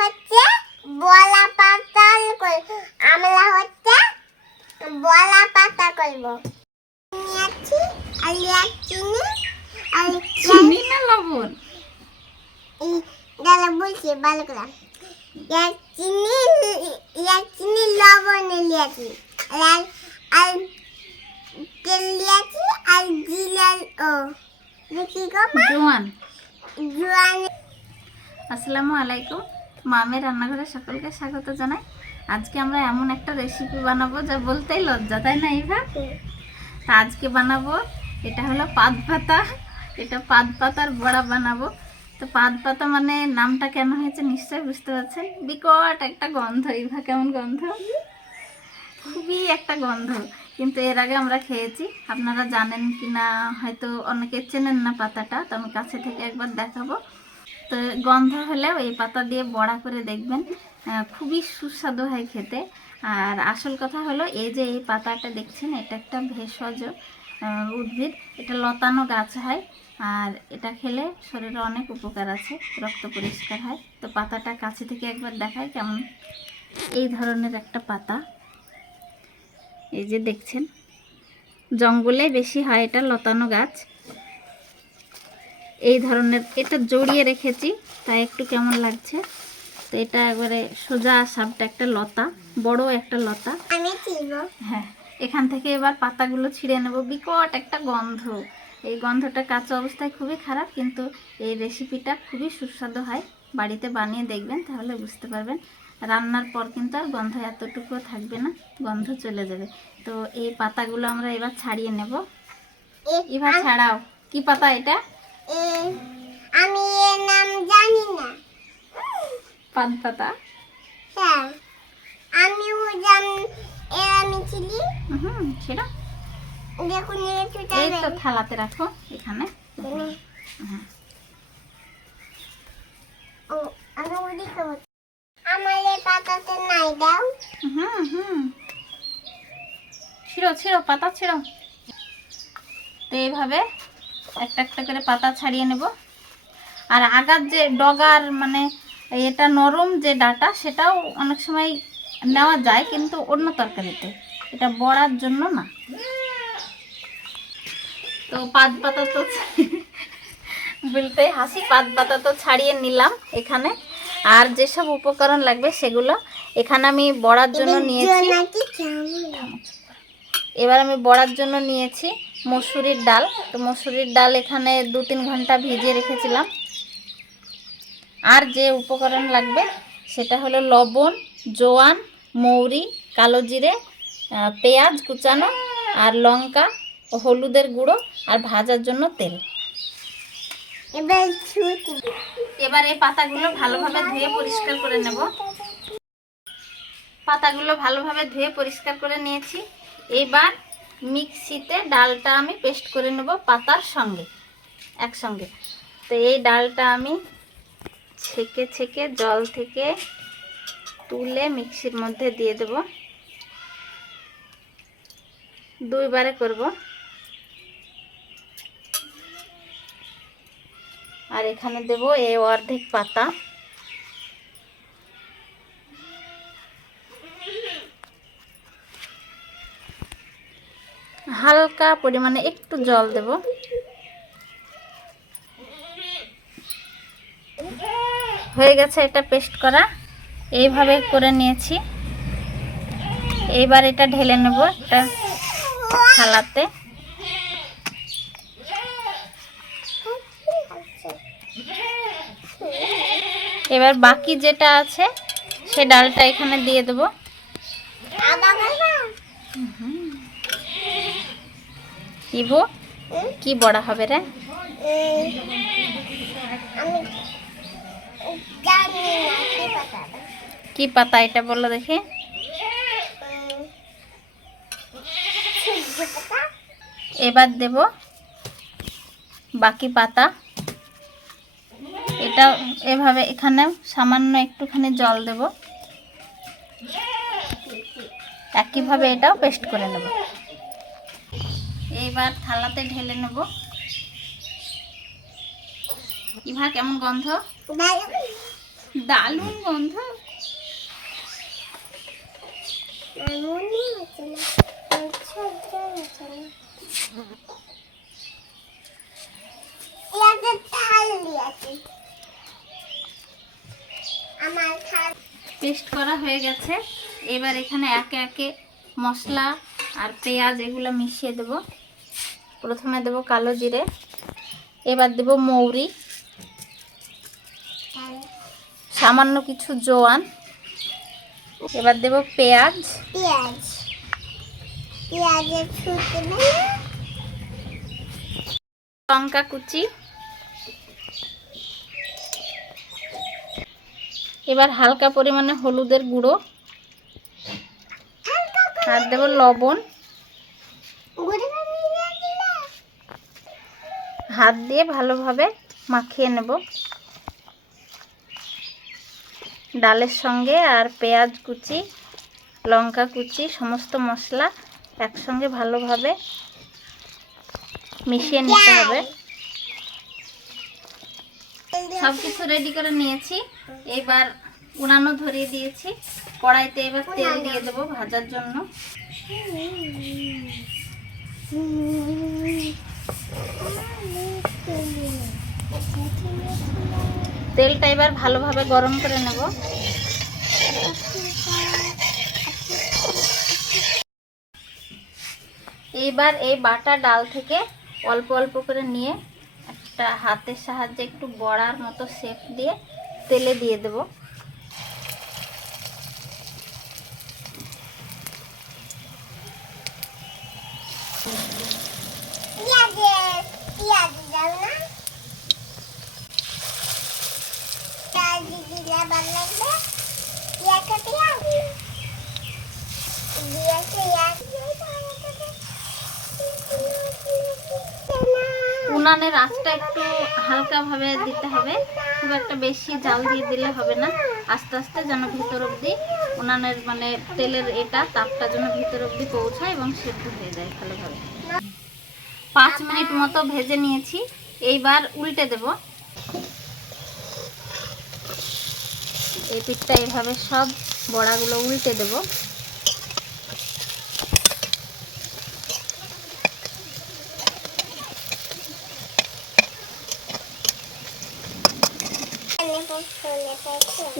হচ্ছে বলা পাতা করব, আমরা হচ্ছে বলা পাতা করব। নিয়েছি আর চিনি আর চিনি না লবণ? এই দাদা বলছি ভালো করে। চিনি লবণ নিয়েছি আর আর তেল নিয়েছি আর জিরা কি গো মা? জোয়ান। জোয়ান। আসসালামু আলাইকুম, মামের রান্নাঘরে সকলকে স্বাগত জানাই। আজকে আমরা এমন একটা রেসিপি বানাবো যা বলতেই লজ্জা, তাই না ইভা? তা আজকে বানাবো, এটা হলো পাত পাতা। এটা পাত পাতার বড়া বানাবো। তো পাত পাতা মানে নামটা কেন হয়েছে নিশ্চয়ই বুঝতে পারছেন। বিকট একটা গন্ধ। ইভা, কেমন গন্ধ? খুবই একটা গন্ধ। কিন্তু এর আগে আমরা খেয়েছি, আপনারা জানেন কি না হয়তো অনেকে চেনেন না পাতাটা, তো আমি কাছে থেকে একবার দেখাবো। তো গন্ধ হলেও এই পাতা দিয়ে বড়া করে দেখবেন, খুবই সুস্বাদু হয় খেতে। আর আসল কথা হলো এই যে এই পাতাটা দেখছেন, এটা একটা ভেষজ উদ্ভিদ। এটা লতানো গাছ হয়, আর এটা খেলে শরীরে অনেক উপকার আছে, রক্ত পরিষ্কার হয়। তো পাতাটা কাছে থেকে একবার দেখাই কেমন। এই ধরনের একটা পাতা, এই যে দেখছেন, জঙ্গলে বেশি হয়, এটা লতানো গাছ। এই ধরনের, এটা জড়িয়ে রেখেছি তাই একটু কেমন লাগছে। তো এটা একবারে সোজা সাপটা একটা লতা, বড় একটা লতা। আমি চিনব। হ্যাঁ, এখান থেকে এবার পাতাগুলো ছিঁড়ে নেব। বিকট একটা গন্ধ, এই গন্ধটা কাঁচা অবস্থায় খুবই খারাপ, কিন্তু এই রেসিপিটা খুবই সুস্বাদু হয়। বাড়িতে বানিয়ে দেখবেন, তাহলে বুঝতে পারবেন। রান্নার পর কিন্তু আর গন্ধ এতটুকুও থাকবে না, গন্ধ চলে যাবে। তো এই পাতাগুলো আমরা এবার ছাড়িয়ে নেব। এবার ছাড়াও। কি পাতা এটা? আমি এর নাম জানি না। পাত পাতা। হ্যাঁ, আমিও জানি। আমি চিনি। সেটা দেখুন এই তো থালাতে রাখো এখানে। হ্যাঁ, ও আমি ওদিকে আমার এই পাতাতে নাই দাও। ছিঁড়ো ছিঁড়ো, পাতা ছিঁড়ো। তো এইভাবে একটা একটা করে পাতা ছাড়িয়ে নেব। আর আগার যে ডগার মানে এটা নরম যে ডাটা, সেটাও অনেক সময় নেওয়া যায়, কিন্তু অন্য তরকারিতে, এটা বড়ার জন্য না। তো পাত পাতা তো বলতে হাসি, পাত পাতা তো ছাড়িয়ে নিলাম এখানে। আর যেসব উপকরণ লাগবে সেগুলো এখানে আমি বড়ার জন্য নিয়েছি। এবার আমি বড়ার জন্য নিয়েছি মসুরির ডাল। তো মসুরির ডাল এখানে 2-3 ঘন্টা ভিজিয়ে রেখেছিলাম। আর যে উপকরণ লাগবে সেটা হলো লবণ, জোয়ান, মৌরি, কালো জিরে, পেঁয়াজ কুচানো, আর লঙ্কা ও হলুদের গুঁড়ো, আর ভাজার জন্য তেল। এবার এই পাতাগুলো ভালোভাবে ধুয়ে পরিষ্কার করে নেব। পাতাগুলো ভালোভাবে ধুয়ে পরিষ্কার করে নিয়েছি। এবার মিক্সিতে ডালটা আমি পেস্ট করে নেব পাতার সঙ্গে একসঙ্গে। তো এই ডালটা আমি ছেঁকে ছেঁকে জল থেকে তুলে মিক্সির মধ্যে দিয়ে দেব। 2 বারে করব। আর এখানে দেব এই অর্ধেক পাতা। হালকা পরিমাণে একটু জল দেব। হয়ে গেছে এটা পেস্ট করা, এইভাবে করে নিয়েছি। এইবার এটা ঢেলে নেব একটা থালাতে। এবার বাকি যেটা আছে সে ডালটা এখানে দিয়ে দেব। ইভু, কি বড়া হবে রে? কি পাতা এটা বলো দেখি। এবার দেব বাকি পাতা। এটা এভাবে এখানে সামান্য একটুখানি জল দেব। একইভাবে এটাও পেস্ট করে নেব। এইবার থালাতে ঢেলে নেব। ইভা, কেমন গন্ধ? দারুণ গন্ধ। মনে হচ্ছে না, সহ্য হচ্ছে না। ইয়াতে থাল দিয়েছে, আমার থাল। পেস্ট করা হয়ে গেছে। এবার এখানে একে একে মশলা আর পেঁয়াজ এগুলো মিশিয়ে দেব। প্রথমে দেব কালো জিরে, এবার দেব মৌরি, সামান্য কিছু জোয়ান, এবার দেব পেঁয়াজ, পেঁয়াজ, পেঁয়াজের ছুটে লঙ্কা কুচি, এবার হালকা পরিমাণে হলুদের গুঁড়ো, আর দেব লবণ। হাত দিয়ে ভালোভাবে মাখিয়ে নেব ডালের সঙ্গে। আর পেঁয়াজ কুচি, লঙ্কা কুচি, সমস্ত মশলা একসঙ্গে ভালোভাবে মিশিয়ে নিতে হবে। সব কিছু রেডি করে নিয়েছি। এবার উনানও ধরিয়ে দিয়েছি। কড়াইতে এবার তেল দিয়ে দেবো ভাজার জন্য। তেলটা এবার ভালোভাবে গরম করে নেব। এইবার এই বাটা ডাল থেকে অল্প অল্প করে নিয়ে একটা হাতের সাহায্যে একটু বড়ার মতো শেপ দিয়ে তেলে দিয়ে দেব। উনানের আঁচটা একটু হালকাভাবে দিতে হবে, খুব একটা বেশি জাল দিয়ে দিলে হবে না। আস্তে আস্তে যেন ভিতর অবধি উনানের মানে তেলের এটা তাপটা যেন ভিতর অবধি পৌঁছায় এবং সেদ্ধ হয়ে যায় ভালোভাবে। 5 মিনিট মতো ভেজে নিয়েছি। এইবার উল্টে দেব। এই পিঠটা এইভাবে সব বড়াগুলো উল্টে দেব।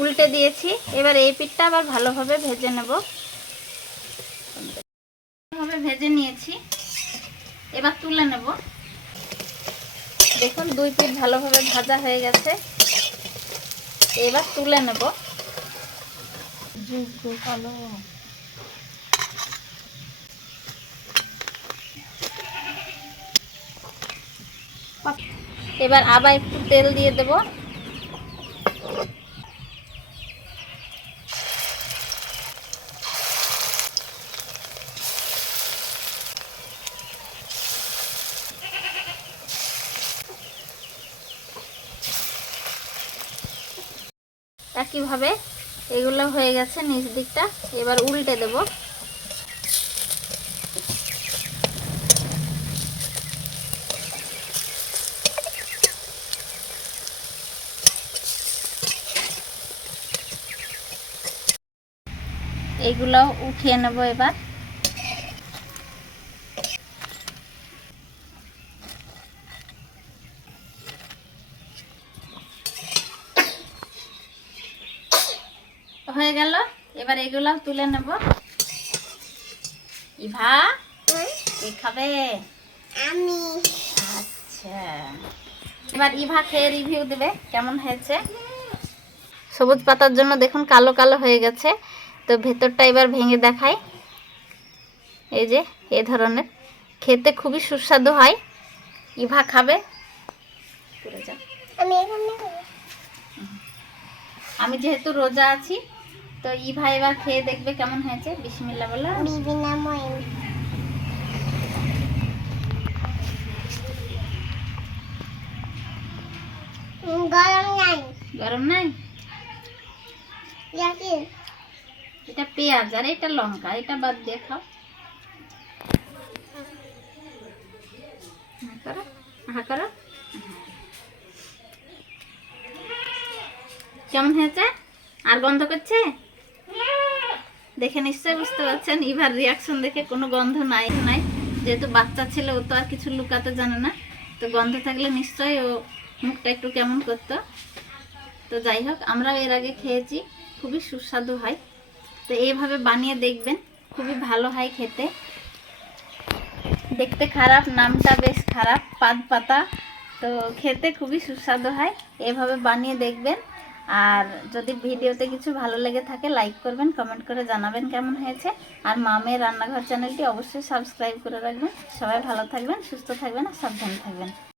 উল্টে দিয়েছি। এবার এই পিঠটা আবার ভালোভাবে ভেজে নেব। ভালোভাবে ভেজে নিয়েছি, এবার তুলে নেব। দেখুন 2 পিঠ ভালোভাবে ভাজা হয়ে গেছে। এবার তুলে নেব। এবার আবার একটু তেল দিয়ে দেব। একইভাবে এগুলো হয়ে গেছে নিচ দিকটা। এবার উল্টে দেব। এইগুলো উঠিয়ে নেব এবার। হয়ে গেল। এবার এগুলো তুলে নেব। ইভা কে খাবে? আমি। আচ্ছা, এবার ইভা খেয়ে রিভিউ দেবে কেমন হয়েছে। সবুজ পাতার জন্য দেখুন কালো কালো হয়ে গেছে। তো ভেতরটা এবার ভেঙে দেখাই। এই যে এই ধরনের, খেতে খুবই সুস্বাদু হয়। ইভা খাবে। আমি যেহেতু রোজা আছি তো ইভা এবার খেয়ে দেখবে কেমন হয়েছে। বিসমিল্লাহ বলো। গরম নাই। গরম নাই? এটা পেঁয়াজ আর এটা লঙ্কা, এটা বাদ দিয়ে খাও। করো, করো। কেমন হয়েছে? আর গন্ধ করছে? দেখে নিশ্চয়ই বুঝতে পারছেন ইভার রিয়াকশন দেখে কোনো গন্ধ নাই নাই, যেহেতু বাচ্চা ছেলে ও তো আর কিছু লুকাতে জানে না, তো গন্ধ থাকলে নিশ্চয়ই ও মুখটা একটু কেমন করতো। তো যাই হোক, আমরাও এর আগে খেয়েছি, খুবই সুস্বাদু হয়। তো এইভাবে বানিয়ে দেখবেন, খুবই ভালো হয় খেতে। দেখতে খারাপ, নামটা বেশ খারাপ, পাত পাতা, তো খেতে খুবই সুস্বাদু হয়। এভাবে বানিয়ে দেখবেন। আর যদি ভিডিওতে কিছু ভালো লেগে থাকে লাইক করবেন, কমেন্ট করে জানাবেন কেমন হয়েছে। আর মামের রান্নাঘর চ্যানেলটি অবশ্যই সাবস্ক্রাইব করে রাখবেন। সবাই ভালো থাকবেন, সুস্থ থাকবেন আর সাবধানে থাকবেন।